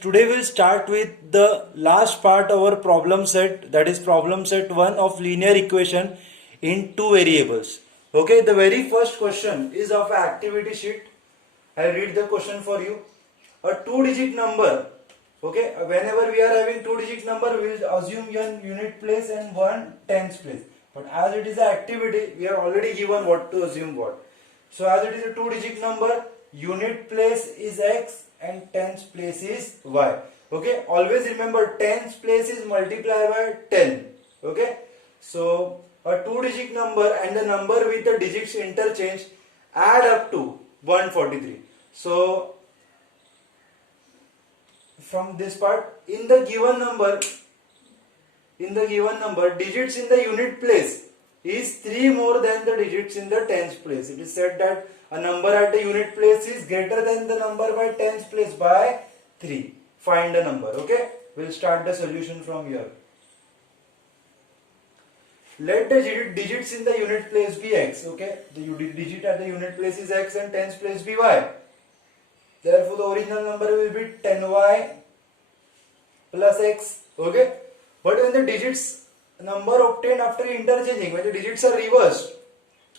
Today we'll start with the last part of our problem set, that is problem set 1 of linear equation in two variables. Okay, the very first question is of activity sheet. I'll read the question for you. A two-digit number. Okay, whenever we are having two-digit number, we will assume one unit place and one tens place. But as it is an activity, we are already given what to assume what. So as it is a two-digit number, unit place is x and tens place is y. Okay, always remember tens place is multiplied by 10. Okay, so a two-digit number and the number with the digits interchange add up to 143. So from this part, in the given number, digits in the unit place is 3 more than the digits in the tens place. It is said that a number at the unit place is greater than the number by tens place by 3. Find the number. Okay, we'll start the solution from here. Let the digits in the unit place be x. Okay, the digit at the unit place is x and tens place be y. Therefore, the original number will be 10y plus x. Okay, but when the digits number obtained after interchanging, when the digits are reversed,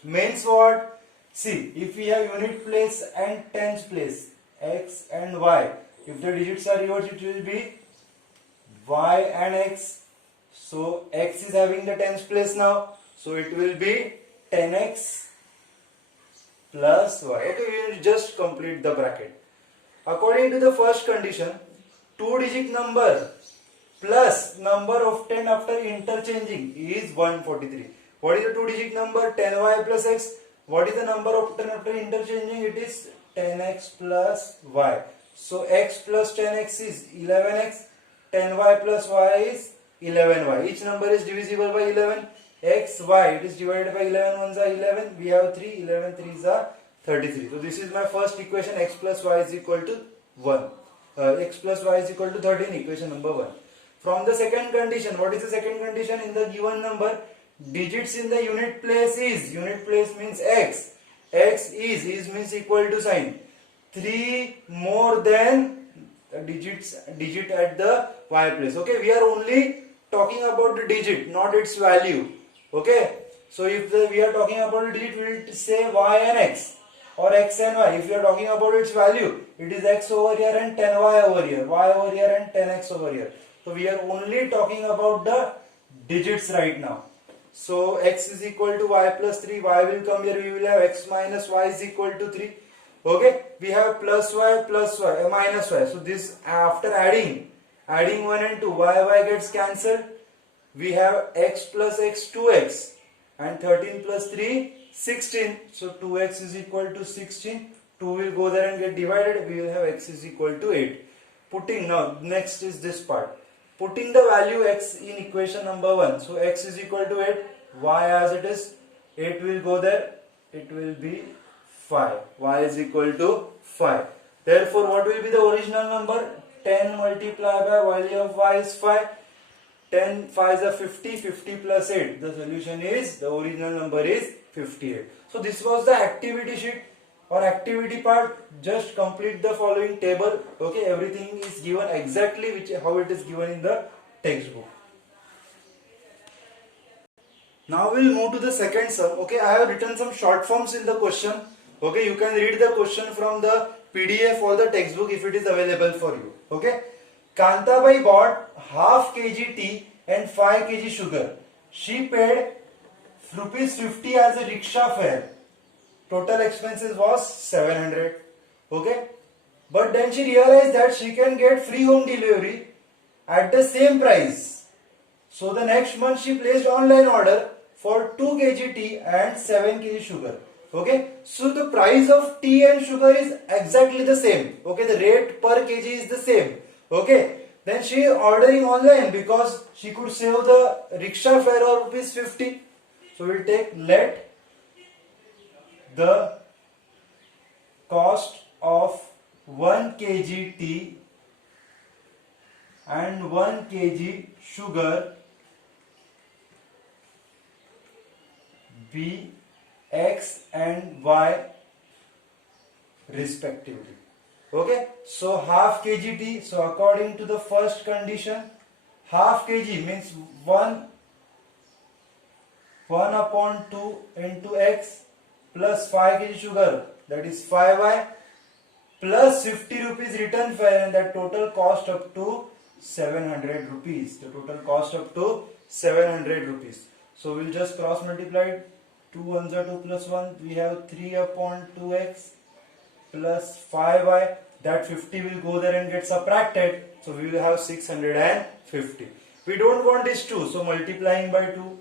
means what? See, if we have unit place and tens place, x and y, if the digits are reversed, it will be y and x. So x is having the tens place now, so it will be 10x plus y. Okay, we will just complete the bracket. According to the first condition, two-digit number plus number obtained after interchanging is 143. What is the two-digit number? 10y plus x. What is the number obtained after interchanging? It is 10x plus y. So x plus 10x is 11x, 10y plus y is 11y. Each number is divisible by 11. X, y, it is divided by 11 ones are 11. We have 3, 11 3s are 33. So this is my first equation, x plus y is equal to 1. X plus y is equal to 13, equation number 1. From the second condition, what is the second condition? In the given number, digits in the unit place means x. X is means equal to sign 3 more than the digit at the y place. Okay, we are only talking about the digit, not its value. Okay, so if we are talking about the digit, we will say y and x or x and y. If we are talking about its value, it is x over here and 10y over here, y over here and 10x over here. So we are only talking about the digits right now. So x is equal to y plus 3, y will come here, we will have x minus y is equal to 3. Okay, we have plus y minus y. So this after adding 1 and 2, y gets cancelled. We have x plus x 2x and 13 plus 3 16. So 2x is equal to 16. 2 will go there and get divided. We will have x is equal to 8. Now next is this part. Putting the value x in equation number 1. So x is equal to 8. Y as it is. 8 will go there. It will be 5. Y is equal to 5. Therefore, what will be the original number? 10 multiplied by value of y is 5. 10 5 is 50. 50 plus 8. The solution is, the original number is 58. So this was the activity sheet or activity part. Just complete the following table. Okay, everything is given exactly how it is given in the textbook. Now we'll move to the second sum. Okay, I have written some short forms in the question. Okay, you can read the question from the PDF or the textbook if it is available for you. Okay, Kantabai bought half kg tea and 5 kg sugar. She paid rupees 50 as a rickshaw fare. Total expenses was 700. Okay, but then she realized that she can get free home delivery at the same price. So the next month she placed online order for 2 kg tea and 7 kg sugar. Okay, so the price of tea and sugar is exactly the same. Okay, the rate per kg is the same. Okay, then she is ordering online because she could save the rickshaw fare of rupees 50. So we will take let the cost of 1 kg tea and 1 kg sugar be x and y respectively. Okay, so half kg tea. So according to the first condition, half kg means 1 upon 2 into x plus 5 kg sugar, that is 5y, plus 50 rupees return fare, and the total cost up to 700 rupees. The total cost up to 700 rupees. So we'll just cross multiply. 2 ones are 2 plus 1. We have 3 upon 2x plus 5y. That 50 will go there and get subtracted. So we will have 650. We don't want this 2. So multiplying by 2.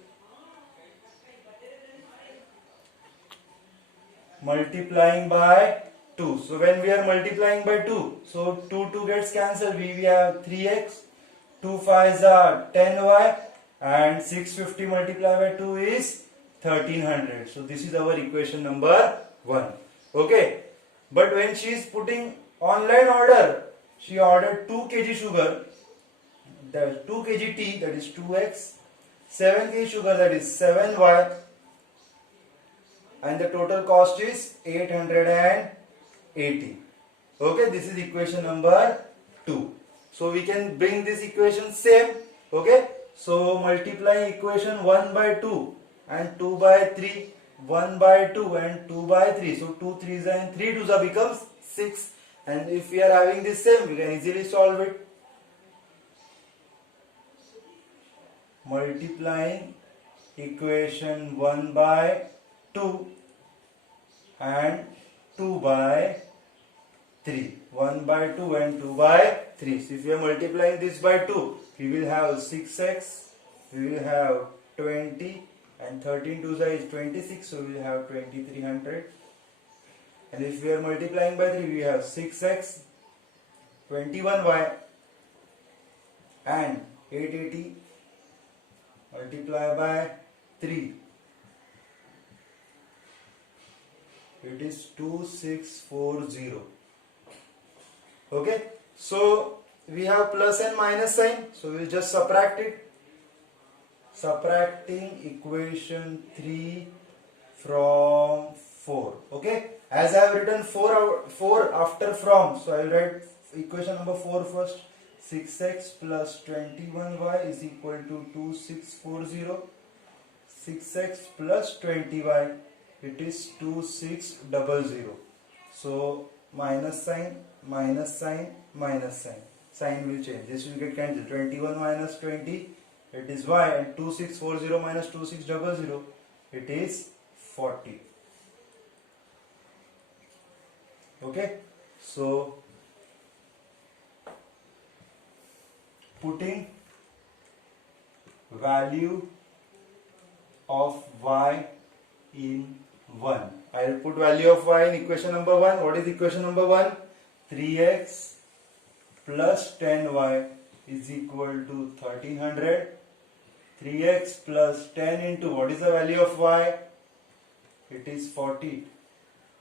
Multiplying by 2. So when we are multiplying by 2, so 2 gets cancelled. We have 3x, 2 5s are 10y, and 650 multiplied by 2 is 1300. So this is our equation number 1. Okay. But when she is putting online order, she ordered 2 kg sugar, that is 2 kg tea, that is 2x, 7 kg sugar, that is 7y, and the total cost is 880. Okay, this is equation number 2. So we can bring this equation same. Okay, so multiplying equation 1 by 2 and 2 by 3, 1 by 2 and 2 by 3. So 2 3s and 3 2s becomes 6. And if we are having this same, we can easily solve it. Multiplying equation 1 by 2 and 2 by 3. 1 by 2 and 2 by 3. So if we are multiplying this by 2, we will have 6x, we will have 20, and 13 2s is 26, so we will have 2300. And if we are multiplying by 3, we have 6x, 21y, and 880 multiply by 3. It is 2640. Okay, so we have plus and minus sign, so we will just subtract it. Subtracting equation 3 from 4. Okay, as I have written 4 after from, so I will write equation number 4 first. 6x plus 21y is equal to 2640. 6x plus 20y, it is 2600. So minus sign, minus sign, minus sign. Sign will change. This will get cancelled. 21 minus 20, it is y, and 2640 minus 2600, it is 40. Okay, so putting value of y in 1. I will put value of y in equation number 1. What is equation number 1? 3x plus 10y is equal to 1300. 3x plus 10 into what is the value of y? It is 40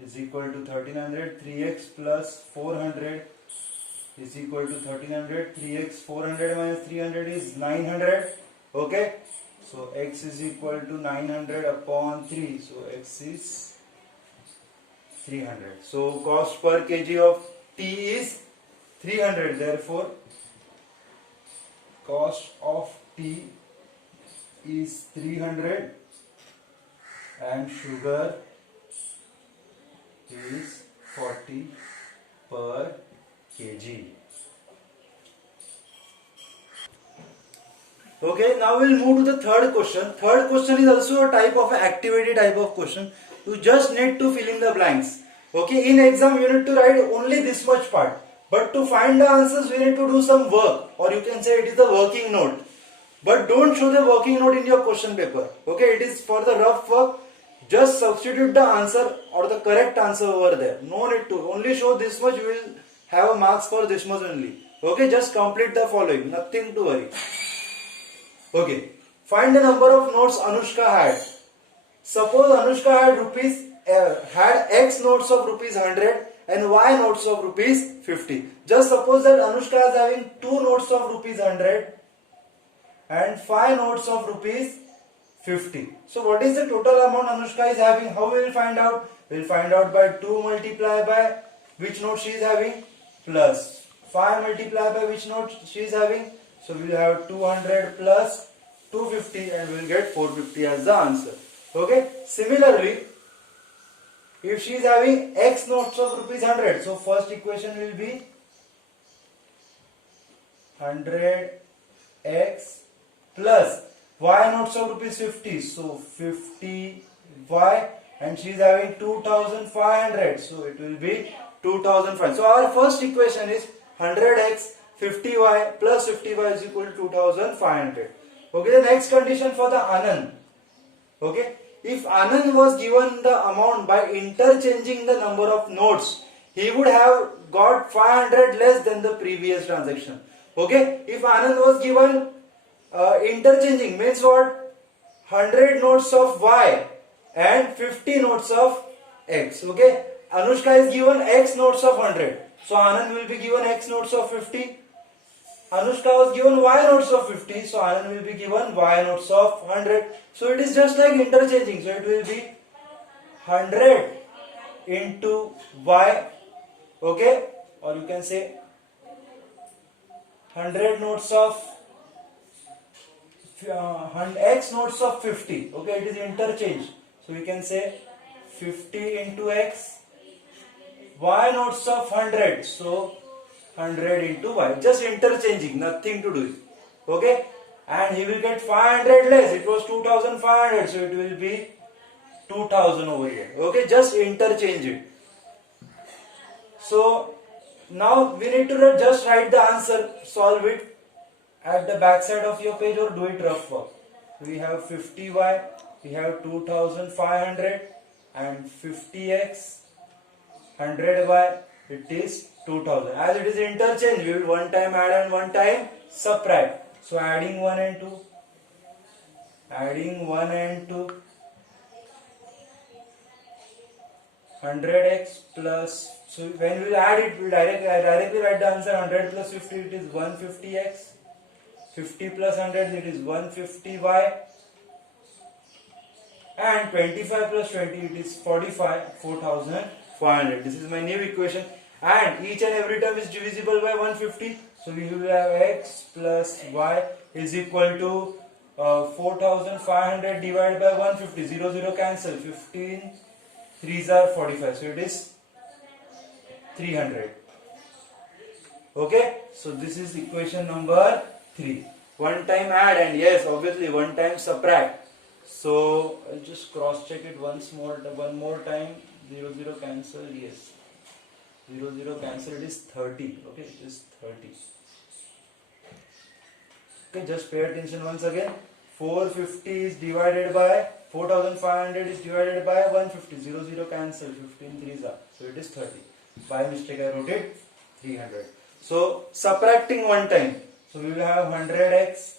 is equal to 1300. 3x plus 400 is equal to 1300. 3x 400 minus 300 is 900. Okay, so x is equal to 900 upon 3. So x is 300. So cost per kg of tea is 300. Therefore, cost of tea is 300 and sugar is 40 per kg. Okay, now we'll move to the third question. Third question is also a type of activity type of question. You just need to fill in the blanks. Okay, in exam you need to write only this much part. But to find the answers we need to do some work, or you can say it is the working note. But don't show the working note in your question paper. Okay, it is for the rough work. Just substitute the answer or the correct answer over there. No need to. Only show this much, you will have a marks for this much only. Okay, just complete the following. Nothing to worry. Okay, find the number of notes Anushka had. Suppose Anushka had X notes of rupees 100 and Y notes of rupees 50. Just suppose that Anushka is having 2 notes of rupees 100 and 5 notes of rupees 50. So what is the total amount Anushka is having? How we will find out? We will find out by 2 multiplied by which note she is having? plus 5 multiplied by which note she is having. So we will have 200 plus 250 and we will get 450 as the answer. Okay. Similarly, if she is having X notes of rupees 100, so first equation will be 100X plus Y notes of rupees 50, so 50Y, and she is having 2500, so it will be 2005. So our first equation is 100X 50Y plus 50Y is equal to 2500. Okay, the next condition for the Anand. Okay, if Anand was given the amount by interchanging the number of notes, he would have got 500 less than the previous transaction. Okay, if Anand was given interchanging, means what? 100 notes of Y and 50 notes of X. Okay, Anushka is given X notes of 100, so Anand will be given X notes of 50. Anushka was given Y notes of 50, so Anand will be given Y notes of 100. So it is just like interchanging. So it will be 100 into Y, okay, or you can say 100 notes of X notes of 50. Okay, it is interchange. So we can say 50 into X, Y notes of 100. So 100 into Y, just interchanging, nothing to do it. Okay, and he will get 500 less. It was 2500, so it will be 2000 over here. Okay, just interchange it. So now we need to just write the answer, solve it at the back side of your page or do it rough work. We have 50Y, we have 2500 and 50X, 100Y, it is 2000. As it is interchange, we will one time add and one time subtract. So adding 1 and 2, adding 1 and 2, 100X plus, so when we will add it, we will directly write the answer. 100 plus 50, it is 150X, 50 plus 100, it is 150Y, and 25 plus 20, it is 45, 4500. This is my new equation, and each and every term is divisible by 150. So we will have X plus Y is equal to 4500 divided by 150. 0 0 cancel. 15 3s are 45. So it is 300. Okay. So this is equation number 3. One time add and yes, obviously one time subtract. So I'll just cross check it one more time. 0 0 cancel. Yes. 0 0 cancel, it is 30. Okay, it is 30. Okay, just pay attention once again. 450 is divided by 4500 is divided by 150. 0 0 cancel, 15 3s are. So it is 30. By mistake I wrote it 300. So subtracting one time. So we will have 100X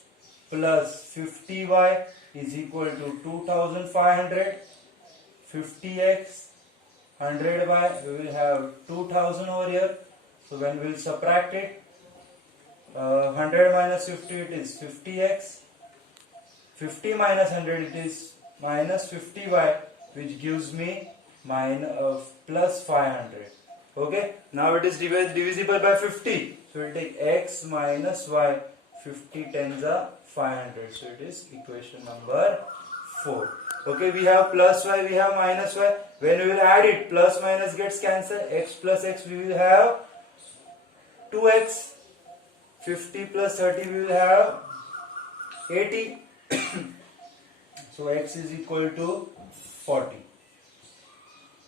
plus 50Y is equal to 2500. 50X 100Y, we will have 2000 over here. So when we will subtract it, 100 minus 50, it is 50X. 50 minus 100, it is minus 50Y, which gives me plus 500. Okay, now it is divisible by 50. So we will take X minus Y, 50 tens are 500. So it is equation number 4. Okay, we have plus Y, we have minus Y. When we will add it, plus minus gets cancelled. X plus X, we will have 2X. 50 plus 30, we will have 80. So X is equal to 40.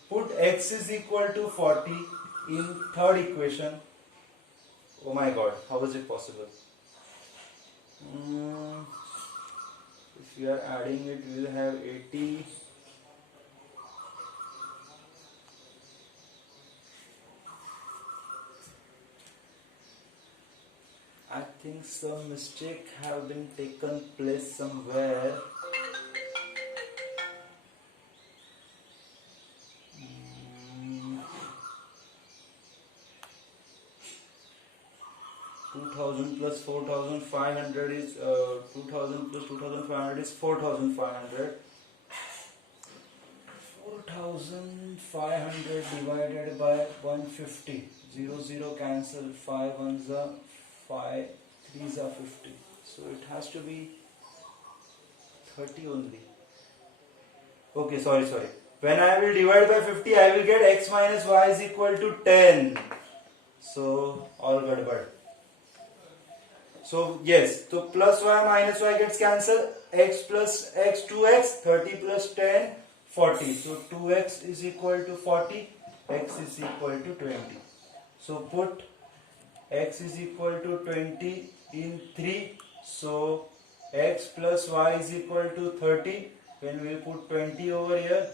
Put X is equal to 40 in third equation. Oh my God, how is it possible? If we are adding it, we will have 80. I think some mistake have been taken place somewhere. 2000 plus 4500 is 2000 plus 2500 is 4500. 4500 divided by 150. 0 0 cancel, 5 1s are 5, 3s are 50, so it has to be 30 only. Okay, sorry. When I will divide by 50, I will get x minus y is equal to 10. So all gadbad. So yes, so plus y minus y gets cancelled. X plus x, 2x, 30 plus 10, 40. So 2x is equal to 40, x is equal to 20. So put x is equal to 20 in 3. So x plus y is equal to 30. When we put 20 over here,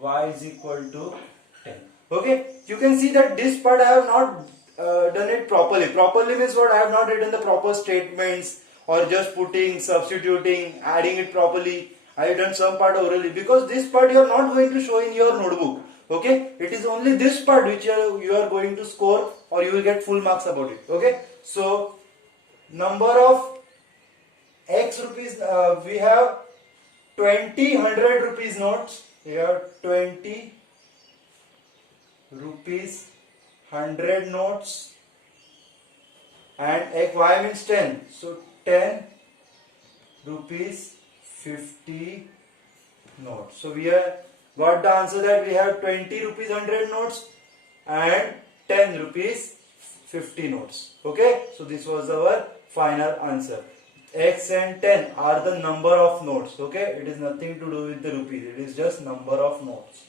y is equal to 10. Okay, you can see that this part I have not done it properly. Properly means what? I have not written the proper statements or just putting, substituting, adding it properly. I have done some part orally because this part you are not going to show in your notebook. Okay, it is only this part which you are going to score or you will get full marks about it. Okay, so number of x rupees, we have 20 100 rupees notes. Here 20 rupees 100 notes, and y means 10, so 10 rupees 50 notes. So we have got the answer that we have 20 rupees 100 notes and 10 rupees 50 notes. Okay, so this was our final answer. X and 10 are the number of notes. Okay, it is nothing to do with the rupees, it is just number of notes.